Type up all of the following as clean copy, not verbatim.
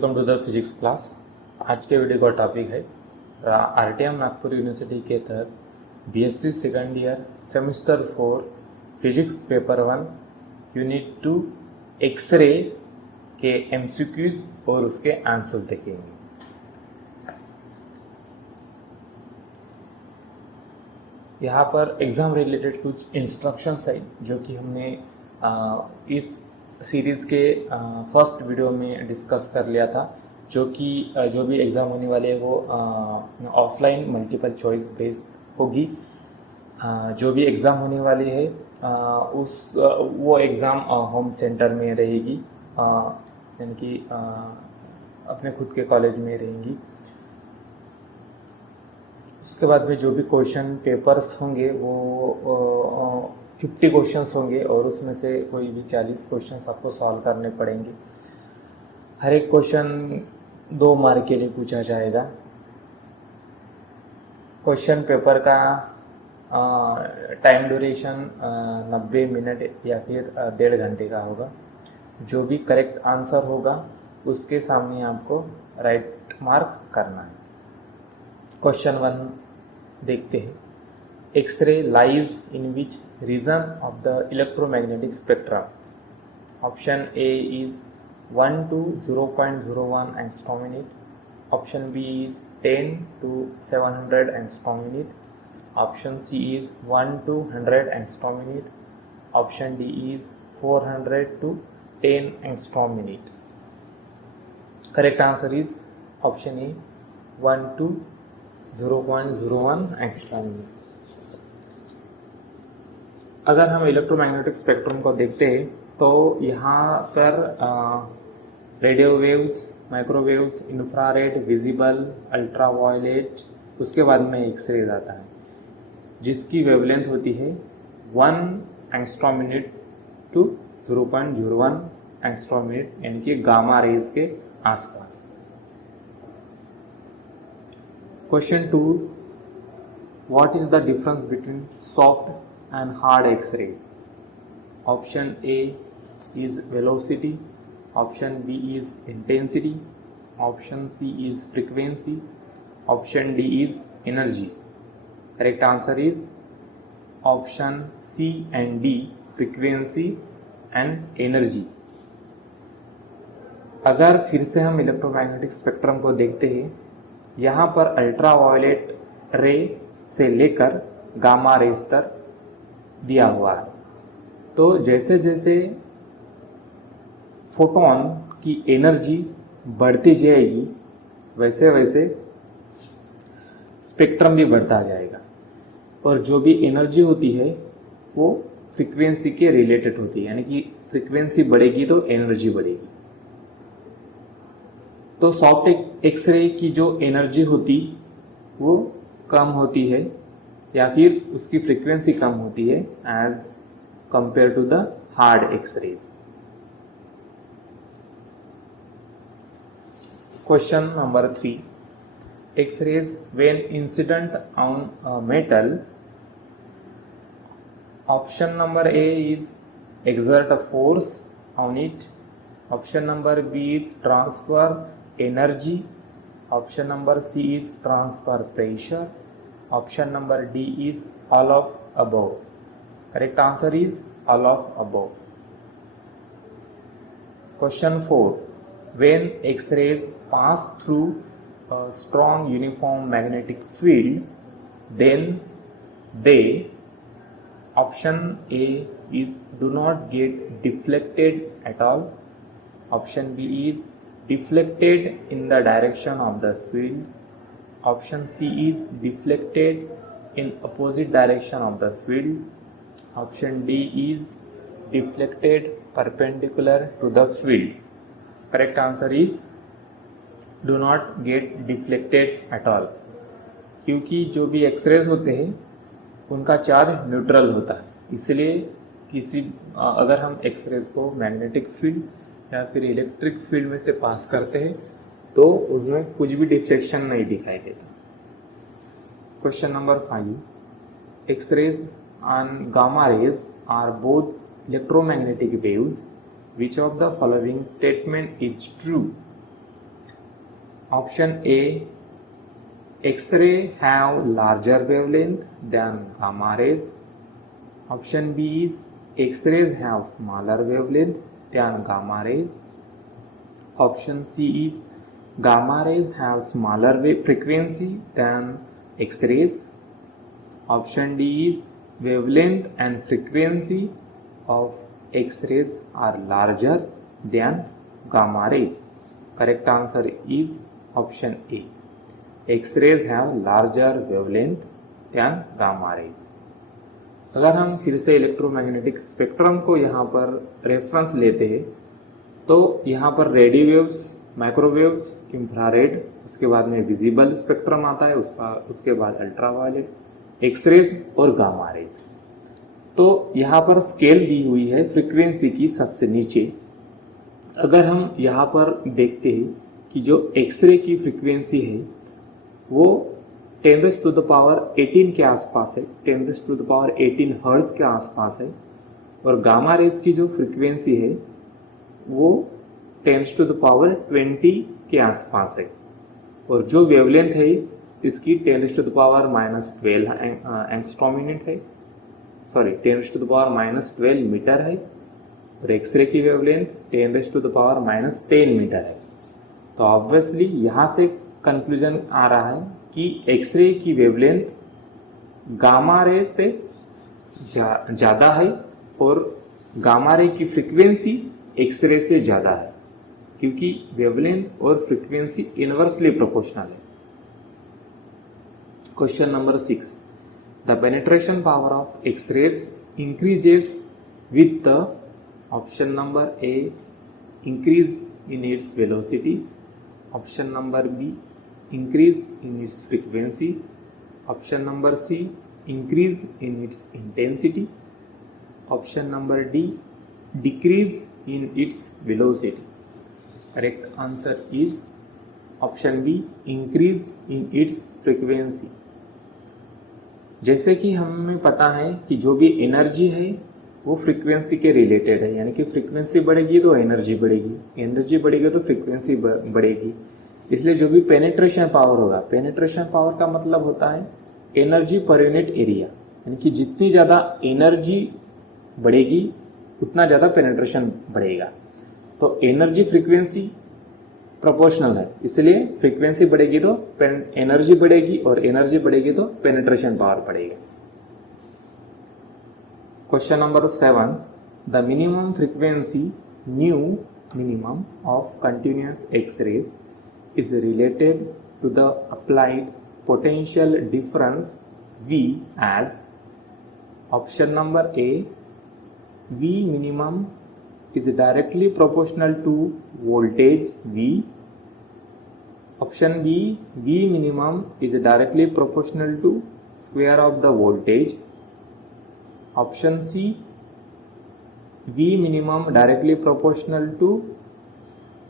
Welcome to the physics class. आज के video का टॉपिक है आरटीएम नागपुर यूनिवर्सिटी के तहत BSc second year semester 4 physics paper 1 unit 2 X ray के एमसीक्यूज और उसके आंसर्स देखेंगे। यहाँ पर एग्ज़ाम रिलेटेड कुछ इंस्ट्रक्शंस है जो कि हमने इस सीरीज़ के फर्स्ट वीडियो में डिस्कस कर लिया था, जो भी एग्ज़ाम होने वाले हैं वो ऑफलाइन मल्टीपल चॉइस बेस्ड होगी। जो भी एग्ज़ाम होने वाली है वो एग्ज़ाम होम सेंटर में रहेगी, यानी कि अपने खुद के कॉलेज में रहेंगी। उसके बाद में जो भी क्वेश्चन पेपर्स होंगे वो 50 क्वेश्चंस होंगे और उसमें से कोई भी 40 क्वेश्चंस आपको सॉल्व करने पड़ेंगे। हर एक क्वेश्चन 2 मार्क के लिए पूछा जाएगा। क्वेश्चन पेपर का टाइम ड्यूरेशन 90 मिनट या फिर 1.5 घंटे का होगा। जो भी करेक्ट आंसर होगा उसके सामने आपको राइट मार्क करना है। क्वेश्चन 1 देखते हैं। X-ray lies in which region of the electromagnetic spectrum? Option A is 1 to 0.01 angstrom unit. Option B is 10 to 700 angstrom unit. Option C is 1 to 100 angstrom unit. Option D is 400 to 10 angstrom unit. Correct answer is option A, 1 to 0.01 angstrom unit. अगर हम electromagnetic spectrum को देखते हैं तो यहाँ पर radio waves, microwaves, infrared, visible, ultraviolet, उसके बाद में एक्सरे आता है जिसकी वेवलेंथ होती है 1 angstrom min to 0.01 angstrom min, यानी कि गामा रेज के आसपास। Question 2, what is the difference between soft and hard X-ray? Option A is velocity, option B is intensity, option C is frequency, option D is energy. Correct answer is option C and D, frequency and energy. अगर फिर से हम electromagnetic spectrum को देखते हैं, यहाँ पर ultraviolet रे से लेकर गामा रेज तक दिया हुआ है। तो जैसे जैसे फोटोन की एनर्जी बढ़ती जाएगी वैसे वैसे स्पेक्ट्रम भी बढ़ता जाएगा, और जो भी एनर्जी होती है वो फ्रीक्वेंसी के रिलेटेड होती है, यानी कि फ्रीक्वेंसी बढ़ेगी तो एनर्जी बढ़ेगी। तो सॉफ्ट एक्सरे की जो एनर्जी होती वो कम होती है या फिर उसकी फ्रीक्वेंसी कम होती है as compared to the hard X rays. Question number 3, X rays when incident on metal. Option number A is exert a force on it. Option number B is transfer energy. Option number C is transfer pressure. Option number D is all of above. Correct answer is all of above. Question 4, when X-rays pass through a strong uniform magnetic field, then they, option A is do not get deflected at all. Option B is deflected in the direction of the field. Option C is deflected in opposite direction of the field. Option D is deflected perpendicular to the field. Correct answer is do not get deflected at all. क्योंकि जो भी X-rays होते हैं उनका charge neutral होता है, इसलिए अगर हम एक्सरेज को मैग्नेटिक फील्ड या फिर इलेक्ट्रिक फील्ड में से पास करते हैं तो उसमें कुछ भी डिफ्लेक्शन नहीं दिखाई देता। Question number 5, X rays and gamma rays are both electromagnetic waves. Which of the following statement is true? Option A, X-ray have larger wavelength than gamma rays. Option B is X-rays have smaller wavelength than gamma rays. Option C is gamma rays have smaller frequency than X-rays. Option D is wavelength and frequency of X-rays are larger than gamma rays. Correct answer is option A. X-rays have larger wavelength than gamma rays. अगर हम फिर से electromagnetic spectrum को यहाँ पर reference लेते हैं तो यहाँ पर रेडियो वेव्स, माइक्रोवेव्स, इंफ्रारेड, उसके बाद में विजिबल स्पेक्ट्रम आता है, उसके बाद अल्ट्रावायलेट, एक्सरेज और गामा रेज। तो यहाँ पर स्केल दी हुई है फ्रीक्वेंसी की सबसे नीचे। अगर हम यहाँ पर देखते हैं कि जो एक्सरे की फ्रीक्वेंसी है वो 10⁻18 के आसपास है, 10⁻18 हर्ट्ज के आसपास है, और गामा रेज की जो फ्रीक्वेंसी है वो 10⁻20 के आसपास है, और जो वेवलेंथ है इसकी 10⁻−12 एंगस्ट्रॉम यूनिट है, सॉरी 10⁻−12 मीटर है, और एक्सरे की वेवलेंथ 10⁻−10 मीटर है। तो ऑब्वियसली यहाँ से कंक्लूजन आ रहा है कि एक्सरे की वेवलेंथ गामा रे से ज़्यादा है और गामा रे की फ्रीक्वेंसी एक्सरे से ज़्यादा है, क्योंकि वेवलेंथ और फ्रीक्वेंसी इनवर्सली प्रोपोर्शनल है। Question number 6, the penetration power of X rays increases with the option number A increase in its velocity, option number B increase in its frequency, option number C increase in its intensity, option number D decrease in its velocity. Correct answer is option B increase in its frequency. जैसे कि हमें पता है कि जो भी energy है वो फ्रीक्वेंसी के रिलेटेड है, यानी कि फ्रीक्वेंसी बढ़ेगी तो एनर्जी बढ़ेगी, एनर्जी बढ़ेगी तो फ्रीक्वेंसी बढ़ेगी। इसलिए जो भी पेनिट्रेशन पावर होगा, पेनिट्रेशन पावर का मतलब होता है एनर्जी पर यूनिट एरिया, यानी कि जितनी ज़्यादा एनर्जी बढ़ेगी उतना ज़्यादा पेनिट्रेशन बढ़ेगा। तो एनर्जी फ्रीक्वेंसी प्रोपोर्शनल है, इसलिए फ्रीक्वेंसी बढ़ेगी तो एनर्जी बढ़ेगी, और एनर्जी बढ़ेगी तो पेनिट्रेशन पावर बढ़ेगा। Question number 7, the minimum frequency nu minimum of continuous X rays is related to the applied potential difference V as option number A, V minimum is directly proportional to voltage V, option B, V minimum is directly proportional to square of the voltage, option C, V minimum directly proportional to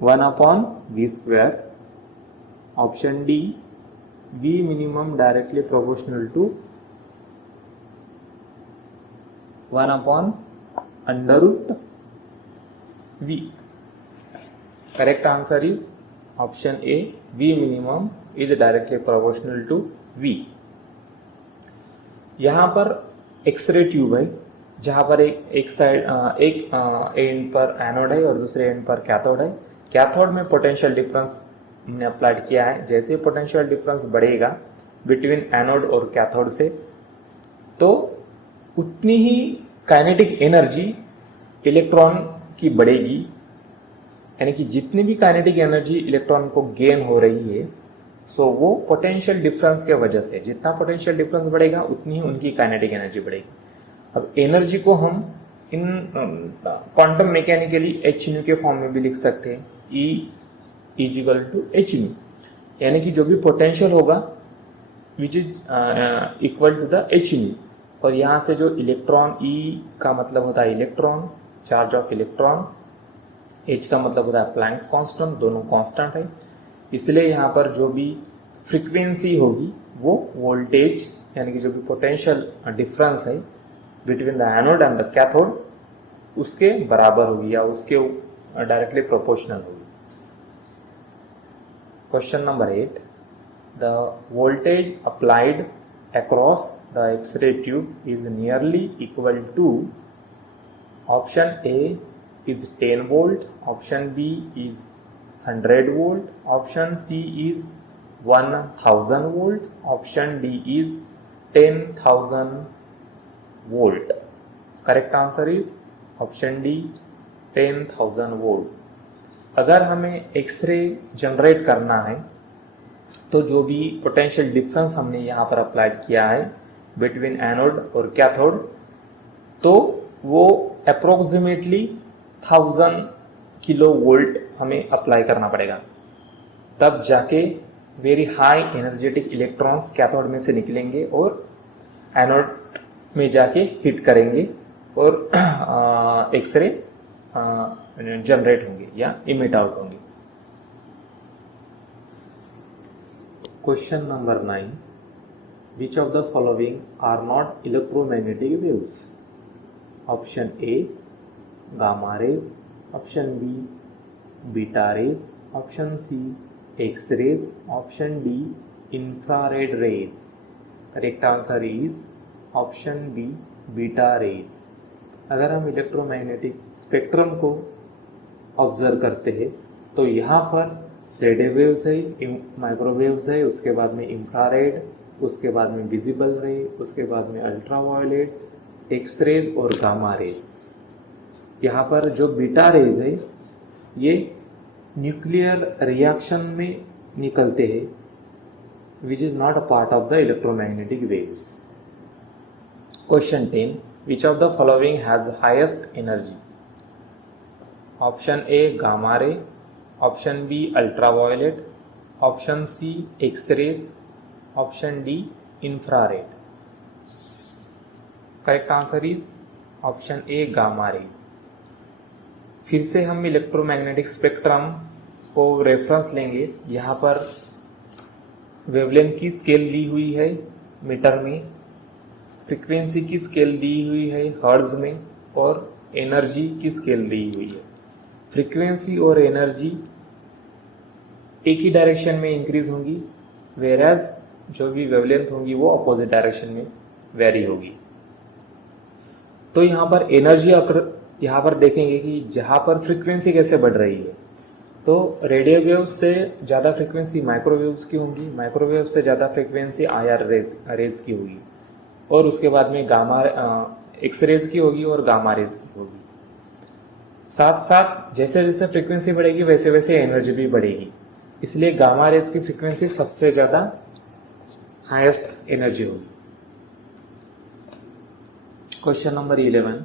1/V square, option D, V minimum directly proportional to 1/√V. Correct answer is option A, V minimum is directly proportional to V. यहाँ पर x ray tube है जहाँ पर एक side एक and पर anode है और दूसरे एंड पर कैथोड है। कैथोड में पोटेंशियल डिफरेंस हमने अप्लाइड किया है। जैसे पोटेंशियल डिफरेंस बढ़ेगा बिटवीन एनोड और कैथोड से, तो उतनी ही काइनेटिक एनर्जी इलेक्ट्रॉन की बढ़ेगी, यानी कि जितनी भी काइनेटिक एनर्जी इलेक्ट्रॉन को गेन हो रही है, सो वो पोटेंशियल डिफरेंस के वजह से, जितना पोटेंशियल डिफरेंस बढ़ेगा उतनी ही उनकी काइनेटिक एनर्जी बढ़ेगी। अब एनर्जी को हम in quantum mechanically H nu के फॉर्म में भी लिख सकते हैं, E is equal to H nu, यानी कि जो भी पोटेंशियल होगा which is equal to the H nu, और यहाँ से जो इलेक्ट्रॉन E का मतलब होता है electron, charge of electron, H का मतलब होता है प्लैंक्स कांस्टेंट, दोनों कांस्टेंट है, इसलिए यहाँ पर जो भी फ्रीक्वेंसी होगी वो वोल्टेज यानी कि जो भी पोटेंशियल डिफरेंस है between the anode and the cathode उसके बराबर होगी या उसके डायरेक्टली प्रोपोर्शनल होगी। Question number 8. The voltage applied across the X-ray tube is nearly equal to option A is 10 volt, option B is 100 volt, option C is 1000 volt, option D is 10,000 volt. Correct answer is option D, 10,000 volt. अगर हमें x ray generate करना है तो जो भी potential difference हमने यहाँ पर अप्लाइड किया है बिटवीन एनोड और कैथोड, तो वो अप्रोक्सीमेटली 1000 किलो वोल्ट हमें अप्लाई करना पड़ेगा, तब जाके very high energetic electrons cathode में से निकलेंगे और एनोड में जाके हिट करेंगे और एक्सरे जनरेट होंगे या इमिट आउट होंगे. Question number 9. Which of the following are not electromagnetic waves? Option A gamma rays, option B beta rays, option C X rays, option D infrared rays. Correct answer is option B beta rays. अगर हम electromagnetic spectrum को observe करते हैं तो यहाँ पर radio waves है, microwaves है, उसके बाद में इंफ्रारेड, उसके बाद में विजिबल रे, उसके बाद में अल्ट्रावायलेट, एक्स रेज और गामा रेज. यहाँ पर जो बीटा रेज है ये न्यूक्लियर रिएक्शन में निकलते हैं, which is not a part of the electromagnetic waves. Question 10. Which of the following has highest energy? Option A gamma ray, option B ultraviolet, option C X-rays, option D infrared. Correct answer is option A gamma ray. फिर से हम electromagnetic spectrum को reference लेंगे. यहाँ पर wavelength की scale दी हुई है मीटर में, फ्रीक्वेंसी की स्केल दी हुई है हर्ट्ज में और एनर्जी की स्केल दी हुई है. फ्रीक्वेंसी और एनर्जी एक ही डायरेक्शन में इंक्रीज होंगी, वेराज जो भी वेवलेंथ होंगी वो अपोजिट डायरेक्शन में वेरी होगी. तो यहाँ पर एनर्जी यहाँ पर देखेंगे कि जहाँ पर फ्रीक्वेंसी कैसे बढ़ रही है, तो रेडियो वेव्स से ज़्यादा फ्रीक्वेंसी माइक्रोवेव्स की होंगी, माइक्रोवेव से ज़्यादा फ्रीक्वेंसी IR रेज की होगी, और उसके बाद में गामा एक्स रेज की होगी और गामा रेज की होगी. साथ साथ जैसे जैसे फ्रीक्वेंसी बढ़ेगी वैसे वैसे एनर्जी भी बढ़ेगी, इसलिए गामा रेज की फ्रीक्वेंसी सबसे ज़्यादा हाईएस्ट एनर्जी होगी. Question number 11.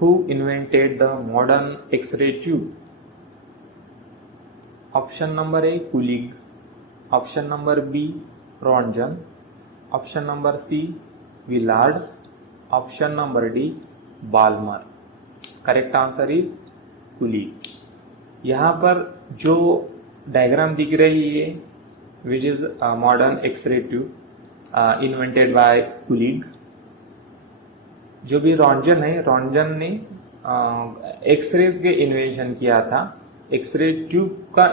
Who invented the modern X-ray tube? Option number A Coolidge, option number B Roentgen, option number C Villard, option number D Balmer. Correct answer is Coolidge. यहाँ पर जो diagram दिख रही है which is modern X-ray tube invented by Coolidge. जो भी रॉन्जन है, रॉन्जन ने एक्सरेज के इन्वेंशन किया था. एक्सरे ट्यूब का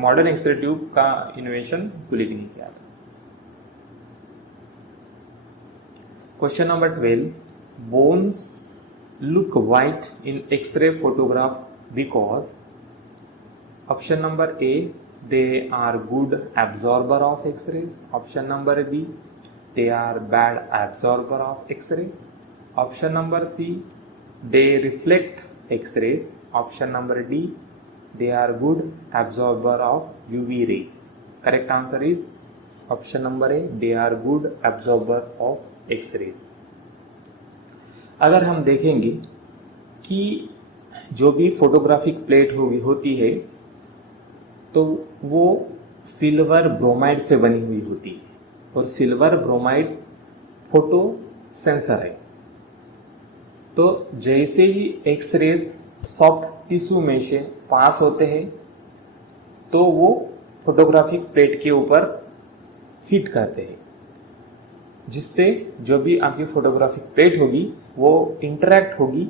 मॉडर्न एक्सरे ट्यूब का इन्वेंशन कुलिग ने किया था. Question number 12. Bones look white in X-ray photograph because option number A they are good absorber of X-rays, option number B they are bad absorber of X-ray, option number C they reflect X-rays, option number D they are good absorber of UV rays. Correct answer is option number A they are good absorber of X ray. अगर हम देखेंगे कि जो भी photographic plate होती है तो वो सिल्वर ब्रोमाइड से बनी हुई होती है, और सिल्वर ब्रोमाइड फोटो सेंसर है. तो जैसे ही एक्स रेज सॉफ्ट टिश्यू में से पास होते हैं तो वो फोटोग्राफिक प्लेट के ऊपर हिट करते हैं, जिससे जो भी आपकी फोटोग्राफिक प्लेट होगी वो इंटरैक्ट होगी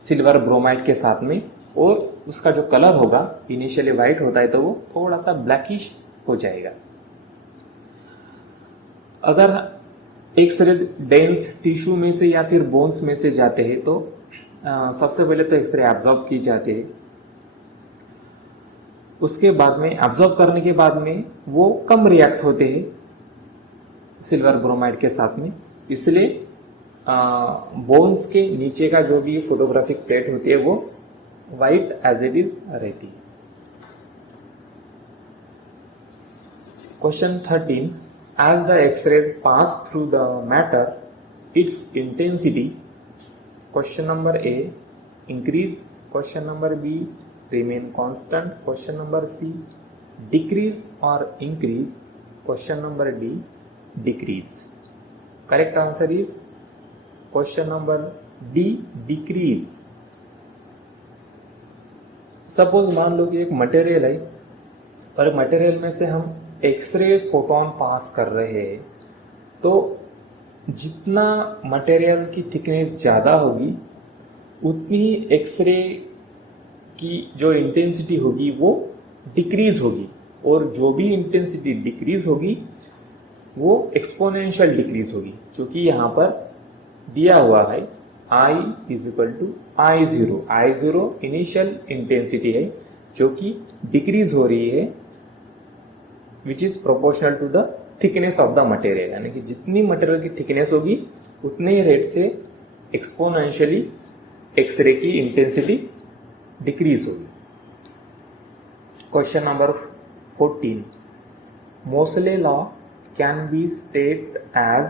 सिल्वर ब्रोमाइड के साथ में और उसका जो कलर होगा इनिशियली वाइट होता है तो वो थोड़ा सा ब्लैकिश हो जाएगा। अगर एक्सरे डेंस टिश्यू में से या फिर बोन्स में से जाते हैं तो सबसे पहले तो एक्सरे एब्जॉर्ब की जाती है, उसके बाद में एब्जॉर्ब करने के बाद में वो कम रिएक्ट होते हैं सिल्वर ब्रोमाइड के साथ में, इसलिए बोन्स के नीचे का जो भी फोटोग्राफिक प्लेट होती है वो वाइट एज इट इज रहती है। Question 13, as the X-rays pass through the matter, its intensity, question number A, increase, question number B, remain constant, question number C, decrease or increase, question number D, decrease. Correct answer is question number D, decrease. Suppose मान लो कि एक material है और material में से हम x ray photon पास कर रहे हैं, तो जितना मटेरियल की थिकनेस ज़्यादा होगी उतनी एक्सरे की जो इंटेंसिटी होगी वो डिक्रीज होगी, और जो भी इंटेंसिटी डिक्रीज होगी वो एक्सपोनेंशियल डिक्रीज होगी, जो कि यहाँ पर दिया हुआ है I = I0। I0 initial intensity है जो कि डिक्रीज हो रही है which is proportional to the thickness of the material, यानी कि जितनी मटेरियल की थिकनेस होगी उतने ही रेट से एक्सपोनेंशियली एक्सरे की इंटेंसिटी डिक्रीज होगी। Question number 14, Moseley law can be state as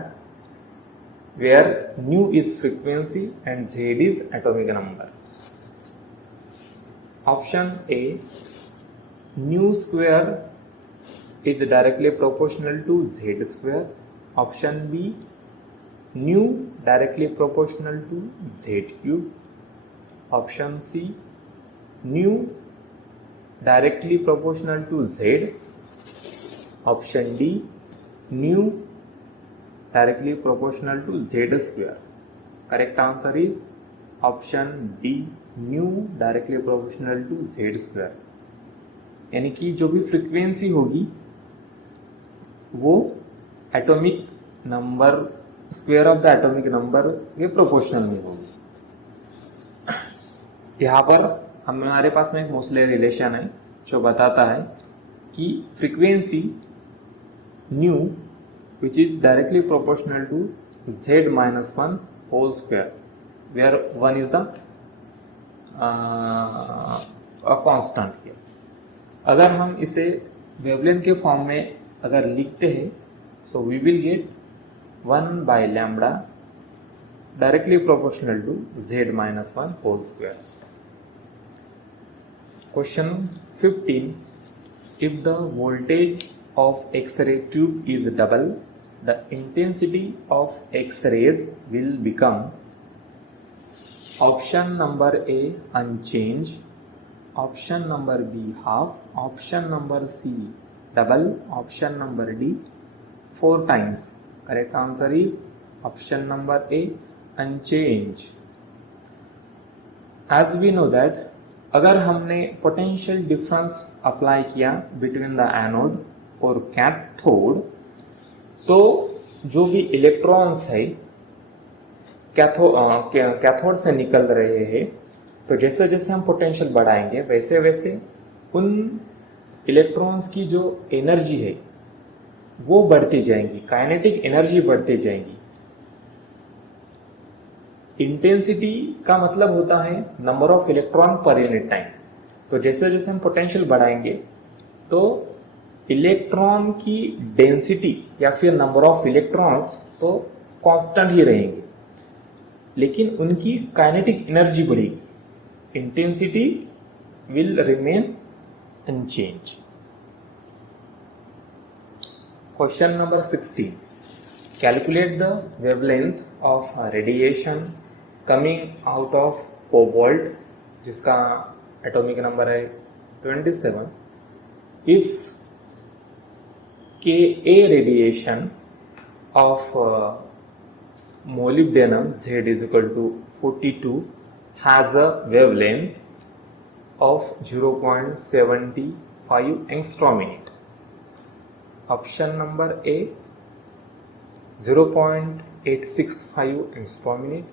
where nu is frequency and Z is atomic number. Option A, nu square is directly proportional to z square. Option B, nu directly proportional to z cube. Option C, nu directly proportional to z. Option D, nu directly proportional to z square. Correct answer is option D, nu directly proportional to z square. यानी कि जो भी frequency होगी वो atomic number, square of the atomic number के proportional में होगी। यहाँ पर हमारे पास में एक मोसले रिलेशन है जो बताता है कि frequency nu which is directly proportional to z-1 whole square, where 1 is the constant here. अगर हम इसे वेवलेंथ के फॉर्म में अगर लिखते हैं so we will get 1/λ directly proportional to z-1 whole square. Question 15, if the voltage of X-ray tube is double the intensity of X-rays will become. Option number A unchanged, option number B half, option number C double, option number D 4 times. Correct answer is option number A, unchanged. As we know that अगर हमने potential difference apply किया between the anode और cathode, तो जो भी electrons है cathode से निकल रहे हैं, तो जैसे जैसे हम पोटेंशियल बढ़ाएंगे वैसे वैसे उन इलेक्ट्रॉन्स की जो एनर्जी है वो बढ़ती जाएंगी, काइनेटिक एनर्जी बढ़ती जाएंगी। इंटेंसिटी का मतलब होता है number of electron per unit time. तो जैसे जैसे हम पोटेंशियल बढ़ाएंगे तो इलेक्ट्रॉन की डेंसिटी या फिर नंबर ऑफ इलेक्ट्रॉन्स तो कांस्टेंट ही रहेंगे, लेकिन उनकी काइनेटिक एनर्जी बढ़ेगी। Intensity will remain unchanged. Question number 16. Calculate the wavelength of radiation coming out of cobalt, जिसका एटॉमिक नंबर है 27. If Ka radiation of molybdenum Z is equal to 42 has a wavelength of 0.75 angstrom minute. Option number A 0.865 angstrom minute.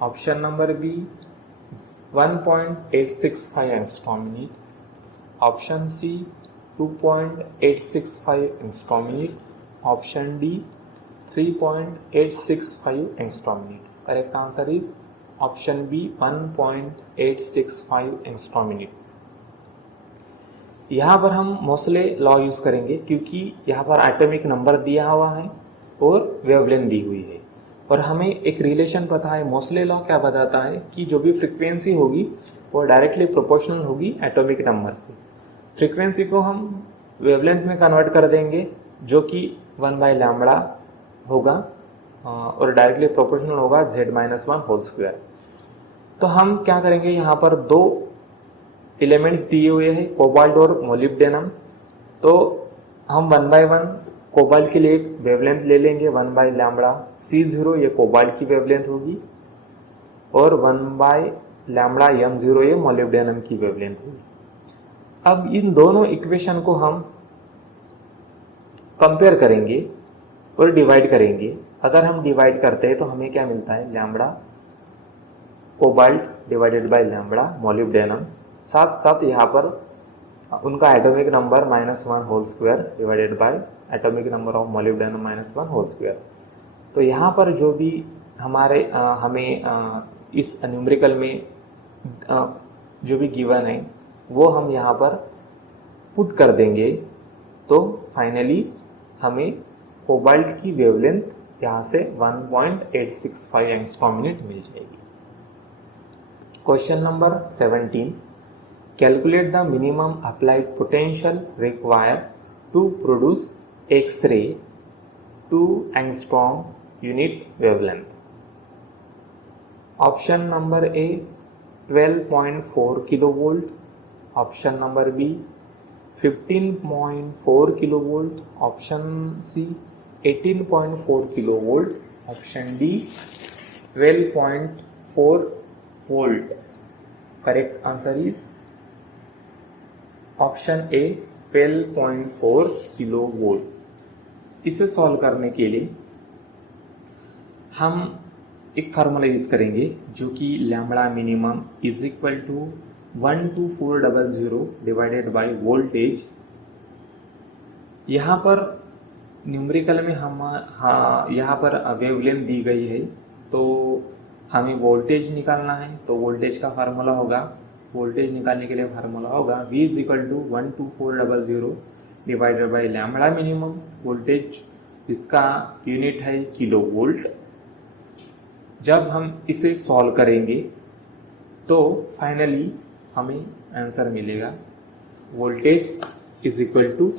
Option number B 1.865 angstrom minute. Option C 2.865 angstrom minute. Option D 3.865 angstrom minute. Correct answer is option B 1.865 angstrom minute. यहाँ पर हम Mosle law use करेंगे क्योंकि यहाँ पर atomic number दिया हुआ है और वेवलेंथ दी हुई है और हमें एक रिलेशन पता है। मोसले लॉ क्या बताता है कि जो भी फ्रीक्वेंसी होगी वो डायरेक्टली प्रोपोर्शनल होगी एटॉमिक नंबर से। फ्रीक्वेंसी को हम वेवलेंथ में कन्वर्ट कर देंगे जो कि 1/λ होगा और डायरेक्टली प्रोपोर्शनल होगा z-1 तो हम क्या करेंगे, यहाँ पर दो एलिमेंट्स दिए हुए हैं कोबाल्ट और मोलिब्डेनम। तो हम 1/1 कोबाल्ट के लिए एक वेवलेंथ ले लेंगे 1/λ C0, ये कोबाल्ट की वेवलेंथ होगी और 1/λ m0 ये मोलिब्डेनम की वेवलेंथ होगी। अब इन दोनों इक्वेशन को हम कंपेयर करेंगे और डिवाइड करेंगे। अगर हम डिवाइड करते हैं तो हमें क्या मिलता है, lambda cobalt divided by lambda molybdenum, साथ साथ यहाँ पर उनका atomic number -1² divided by atomic number of molybdenum -1²। तो यहाँ पर जो भी हमें इस न्यूमेरिकल में जो भी गिवन है वो हम यहाँ पर पुट कर देंगे तो फाइनली हमें कोबाल्ट की वेवलेंथ यहाँ से 1.865 एंगस्ट्रॉम मिनट मिल जाएगी। Question number 17, calculate the minimum applied potential required to produce X ray 2 angstrom unit wavelength. Option number A 12.4 kilovolt, option number B 15.4 kilovolt, option C 18.4 kilovolt, option D 12.4 volt. Correct answer is option A 12.4 kilovolt. इसे solve करने के लिए हम एक formula use करेंगे जो कि lambda minimum is equal to 12400 divided by voltage. यहाँ पर न्यूमेरिकल में यहाँ पर वेवलेंथ दी गई है तो हमें वोल्टेज निकालना है। तो वोल्टेज का फार्मूला होगा, वोल्टेज निकालने के लिए फार्मूला होगा V is equal to 12400 divided by lambda minimum. Voltage इसका यूनिट है किलो वोल्ट। जब हम इसे सॉल्व करेंगे तो फाइनली हमें आंसर मिलेगा voltage is equal to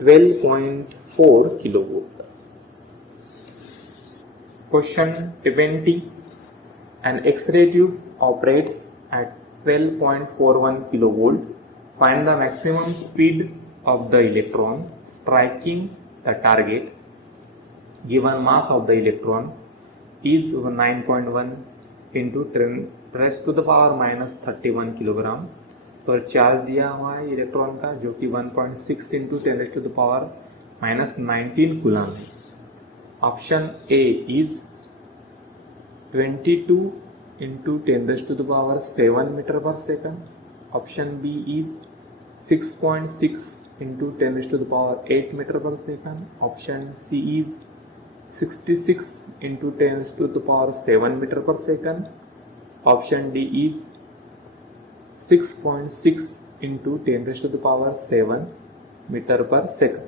12.4 kilovolt. Question 20, an X-ray tube operates at 12.41 kilovolt. Find the maximum speed of the electron striking the target. Given mass of the electron is 9.1 into 10 raised to the power -31 kilogram पर charge दिया हुआ है electron का जो कि 1.6 into 10 raised to the power -19 coulomb है। Option A is 22 into 10 raised to the power 7 meter per second. Option B is 6.6 into 10 raised to the power 8 meter per second. Option C is 66 into 10 raised to the power 7 meter per second. Option D is 6.6 into 10 raised to the power 7 meter per second.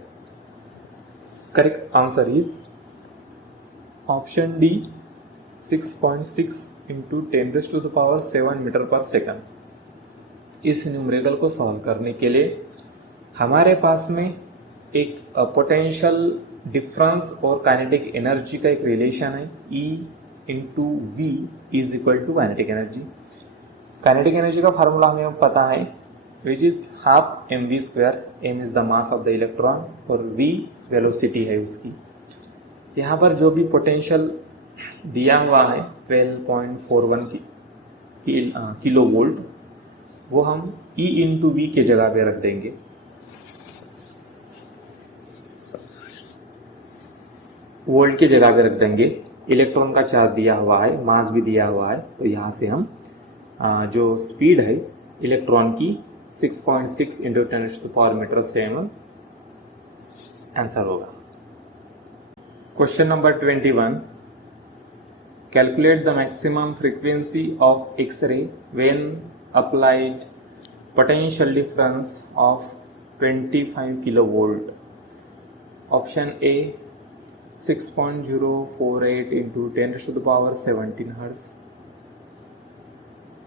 Correct answer is option D 6.6 into 10 raised to the power 7 metre पर सेकंड। इस numerical को solve करने के लिए हमारे पास में एक पोटेंशियल डिफरेंस और काइनेटिक एनर्जी का एक रिलेशन है E into V is equal to kinetic energy. Kinetic energy का फार्मूला हमें पता है which is half mv²। m is the mass of the electron और v वेलोसिटी है उसकी। यहाँ पर जो भी पोटेंशियल दिया हुआ है 12.41 किलो वोल्ट वो हम E इंटू वी के जगह पे रख देंगे। वोल्ट की जगह पे रख देंगे। इलेक्ट्रॉन का चार्ज दिया हुआ है, मास भी दिया हुआ है, तो यहाँ से हम जो स्पीड है इलेक्ट्रॉन की 6.6 इंटू 10⁻⁻⁷ आंसर होगा। Question number 21, calculate the maximum frequency of X ray when applied potential difference of 25 kilovolt. Option A 6.048 into 10⁻17 Hz.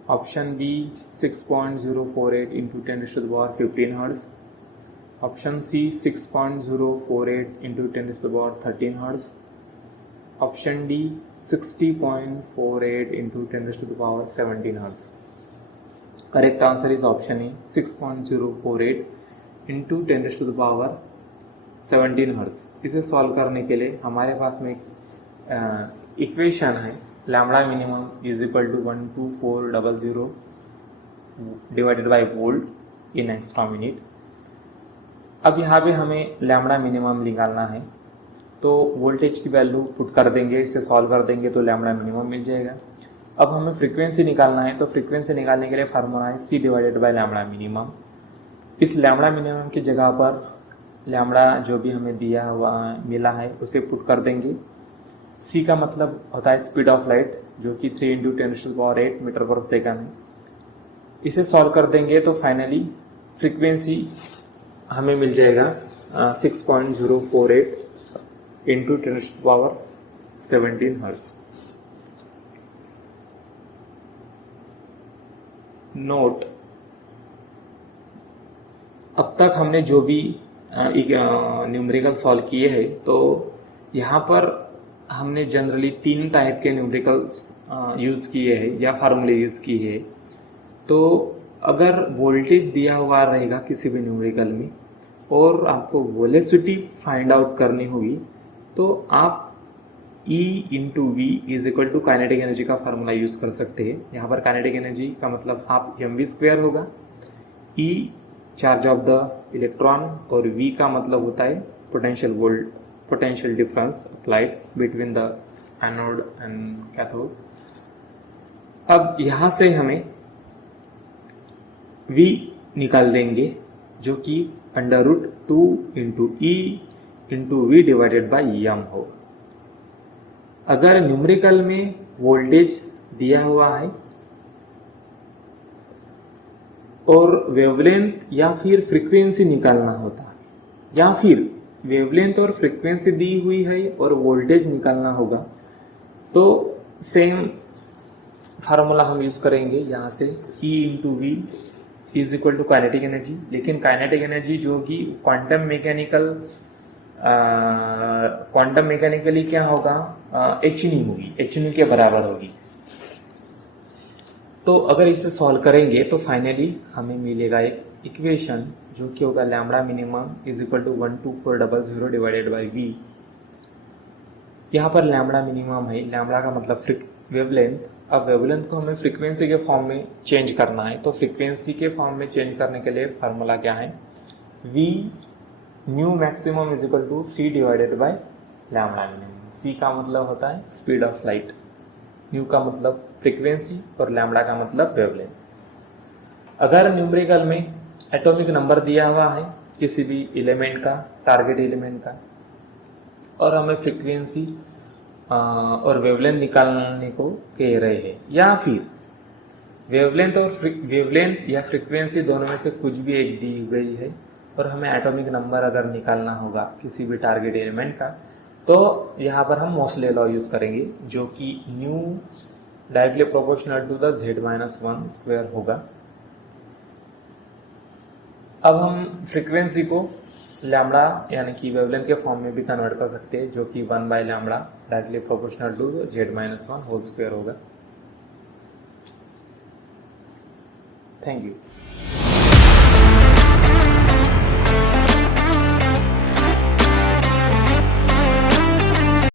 Option B 6.048 into 10⁻15 Hz. Option C 6.048 into 10⁻13 Hz. Option D 60.48 into 10⁻17 Hz. Correct answer is option A 6.048 into 10⁻17 hertz. इसे solve करने के लिए हमारे पास में equation है lambda minimum is equal to 12400 divided by volt in extra min. अब यहाँ पे हमें लैम्बडा मिनिमम निकालना है, तो वोल्टेज की वैल्यू पुट कर देंगे, इसे सॉल्व कर देंगे तो लैम्बडा मिनिमम मिल जाएगा। अब हमें फ्रीक्वेंसी निकालना है, तो फ्रीक्वेंसी निकालने के लिए फार्मूला है C divided by lambda minimum. इस लैम्बडा मिनिमम की जगह पर लैम्बडा जो भी हमें दिया हुआ मिला है उसे पुट कर देंगे। C का मतलब होता है स्पीड ऑफ लाइट, जो कि 3 इंटू 10⁸ मीटर पर सेकंड है। इसे सॉल्व कर देंगे तो फाइनली फ्रीक्वेंसी हमें मिल जाएगा 6.048 इंटू 10⁻17 हर्ट्ज। नोट, अब तक हमने जो भी न्यूमेरिकल सॉल्व किए हैं, तो यहाँ पर हमने जनरली 3 टाइप के न्यूमेरिकल्स यूज़ किए हैं या फार्मूले यूज़ किए हैं। तो अगर वोल्टेज दिया हुआ रहेगा किसी भी न्यूमेरिकल में और आपको वेलोसिटी फाइंड आउट करनी होगी, तो आप E into V is equal to kinetic energy का फार्मूला यूज़ कर सकते हैं। यहाँ पर काइनेटिक एनर्जी का मतलब हाफ mv² होगा। E charge of the electron और V का मतलब होता है potential difference applied between the anode and cathode. अब यहाँ से हमें V निकाल देंगे, जो कि √2 into E into V divided by M हो। अगर न्यूमेरिकल में वोल्टेज दिया हुआ है और वेवलेंथ या फिर फ्रीक्वेंसी निकालना होता है, या फिर वेवलेंथ और फ्रीक्वेंसी दी हुई है और वोल्टेज निकालना होगा, तो सेम फार्मूला हम यूज करेंगे यहाँ से E into V is equal to kinetic energy. लेकिन काइनेटिक एनर्जी जो कि क्वांटम मैकेनिकली क्या होगा, hν होगी, hν के बराबर होगी। तो अगर इसे सॉल्व करेंगे तो फाइनली हमें मिलेगा एक इक्वेशन जो कि होगा lambda minimum is equal to 12400 divided by V. यहाँ पर लैम्बडा मिनिमम है, लैम्बडा का मतलब वेवलेंथ। अब वेवलेंथ को हमें फ्रीक्वेंसी के फॉर्म में चेंज करना है, तो फ्रीक्वेंसी के फॉर्म में चेंज करने के लिए फार्मूला क्या है, V nu maximum is equal to C divided by lambda minimum. C का मतलब होता है स्पीड ऑफ लाइट, न्यू का मतलब फ्रीक्वेंसी और लैम्बडा का मतलब वेवलेंथ। अगर न्यूमेरिकल में एटॉमिक नंबर दिया हुआ है किसी भी एलिमेंट का, टारगेट एलिमेंट का, और हमें फ्रीक्वेंसी और वेवलेंथ निकालने को कह रहे हैं, या फिर वेवलेंथ या फ्रीक्वेंसी दोनों में से कुछ भी एक दी गई है और हमें एटॉमिक नंबर अगर निकालना होगा किसी भी टारगेट एलिमेंट का, तो यहाँ पर हम मोसले लॉ यूज करेंगे, जो कि nu directly proportional to the Z-1 square होगा। अब हम फ्रीक्वेंसी को लैम्बडा यानी कि वेवलेंथ के फॉर्म में भी कन्वर्ट कर सकते हैं, जो कि 1 by lambda directly proportional to Z-1 whole square होगा। Thank you.